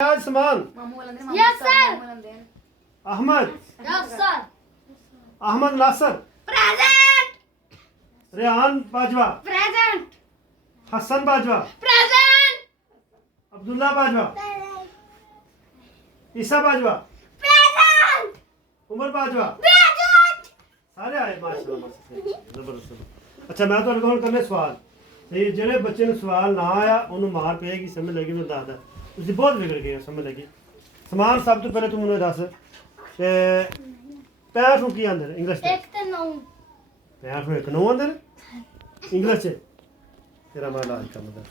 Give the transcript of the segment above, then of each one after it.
आज समान Yes, sir. Ahmad Yes, sir. Ahmad नासर Present. Rehan Bajwa Present. Hasan Bajwa Present. Abdullah Bajwa ईसा Bajwa Present. Umar Bajwa Present. सारे आए माशाल्लाह जबरदस्त। अच्छा मैं तो हुण करने सवाल ते जेड़े बच्चे नूं सवाल ना आया उन्होंने मार पेगी समझ लगी मैं दसदा उसकी बहुत बिगड़ गई समझ लगी। समान सब तो पहले तू मैनूं दस ते 65 नूं की आंदे ने इंग्लिश च? 1 ਤੇ 9 65 नूं 1 9 आंदे ने इंग्लिश च? तेरा मैं इलाज कर मतलब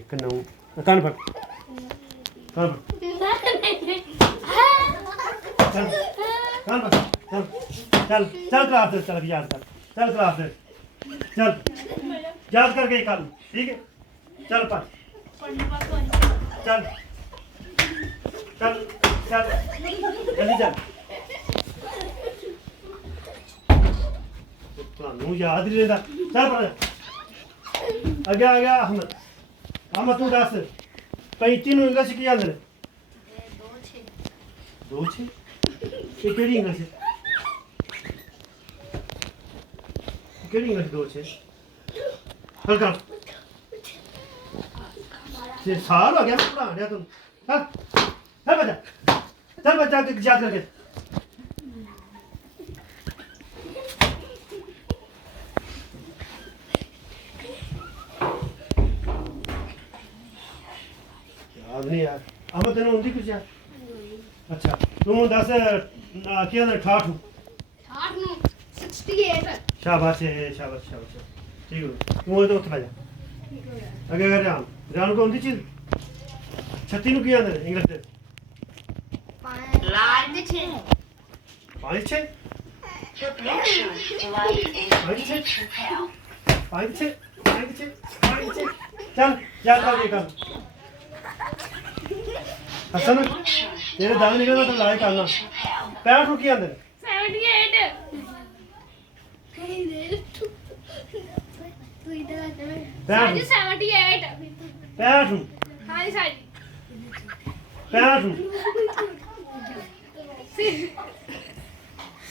1 9 कान फड़ कान फड़ चल चल क्लास दे चल याद कर चल क्लास दे चल याद करके कल ठीक है चल पढ़ चल चल चल जल्दी चल ਤੁਹਾਨੂੰ याद नहीं रहता चल पढ़ अगे आ गया अहमद अहमद तू दस 35 ਨੂੰ ਇੰਗਲਿਸ਼ ਕੀ ਆਂਦੇ ਨੇ 2 6 ਇਹ ਕਿਹੜੀ ਇੰਗਲਿਸ਼ ਹੈ ਕਿਹੜੀ ਇੰਗਲਿਸ਼ 2 6 ਹਲਕਾ ये साल हो गया मैं पढ़ा दिया तुम चल बच्चा याद करके याद नहीं यार अब तेन आती कुछ यार अच्छा तू दस क्या 68 8 ਨੂੰ 68 शाबाश शाबाश शाबाश ठीक है तू तो उठ जा अगे कर जान को आती चीज 36 ਨੂੰ ਕੀ ਆਂਦੇ ਨੇ ਇੰਗਲਿਸ਼ ਚ 5 ਤੇ 6 5 6 चल याद कर ये कर हसन तेरे दाने निकलना तो लाए करना 65 ਨੂੰ ਕੀ ਆਂਦੇ ਨੇ 78 ਸਾਜੀ 78 65 ਨੂੰ ਹਾਂ ਸਾਜੀ 65 ਨੂੰ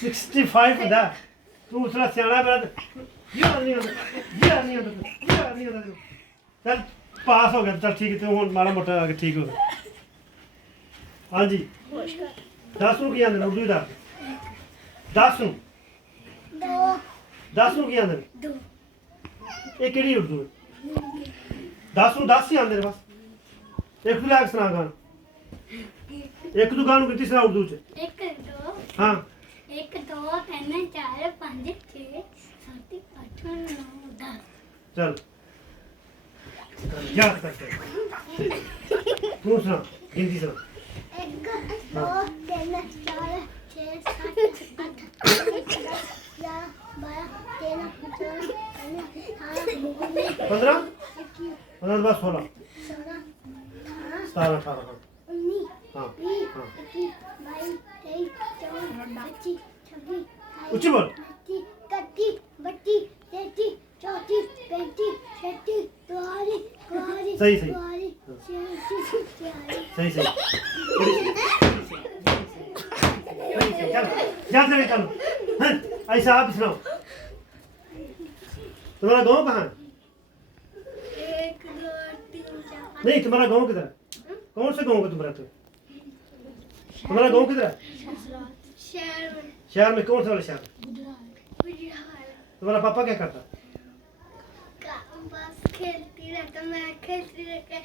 65 ਦਾ ਤੂੰ ਉਸਲਾ ਸਿਆਣਾ ਬਰਾ ਯਾਰ ਨਹੀਂ ਹੁੰਦਾ ਚੱਲ ਪਾਸ ਹੋ ਗਿਆ ਚੱਲ ਠੀਕ ਤੇ ਹੁਣ ਮਾੜਾ ਮੋਟਾ ਆ ਕੇ ਠੀਕ ਹੋ ਗਿਆ ਹਾਂਜੀ 10 ਨੂੰ ਕੀ ਆਂਦੇ ਨੇ ਉਰਦੂ ਦਾ 10 ਨੂੰ 10 ਨੂੰ ਕੀ ਆਂਦੇ ਨੇ 2 ਇਹ ਕਿਹੜੀ ਉਰਦੂ ਹੈ 10 ਨੂੰ 10 ਹੀ ਆਂਦੇ ਨੇ ਬਸ ਇੱਕ ਵੀ ਲਾਗ ਸੁਣਾ ਗਾਣ ਇੱਕ ਦੋ ਗਾਣ ਕਿਤੇ ਸੁਣਾ ਉਰਦੂ ਚ 1 2 ਹਾਂ 1 2 3 4 5 6 7 8 9 10 चल याद करते तू सुना हिंदी सुना 1 2 3 4 6 7 8 9 10 11 12 13 14 15 15 15 बस 16 17 18 हाँ हाँ ऊंची बोल सही सही सही सही चल याद करके चलो हैं ऐसा आप सुनाओ तुम्हारा गांव कहाँ है नहीं तुम्हारा गांव किधर है कौन से गांव का तुम रहते हो तुम्हारा गांव किधर है शहर में कौन सा वाला शहर तुम्हारा पापा क्या करता बस खेलती रहता मैं खेलती रहता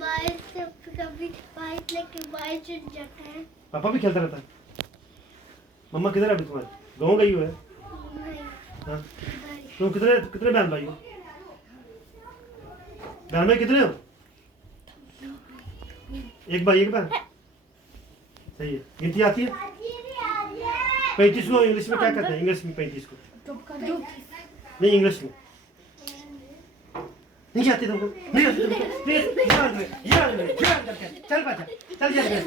बाइक से कभी बाइक लेके बाइक चढ़ जाता है पापा भी खेलता रहता है मम्मा किधर है अभी तुम्हारी गाँव गई हुई है हाँ तुम कितने कितने बहन भाई हो बहन भाई कितने हो एक भाई एक बहन सही है गिनती आती है 35 को इंग्लिश में क्या कहते हैं इंग्लिश में 35 को नहीं इंग्लिश में नहीं आती तुमको नहीं आती तुमको याद करके चल बच्चा चल याद कर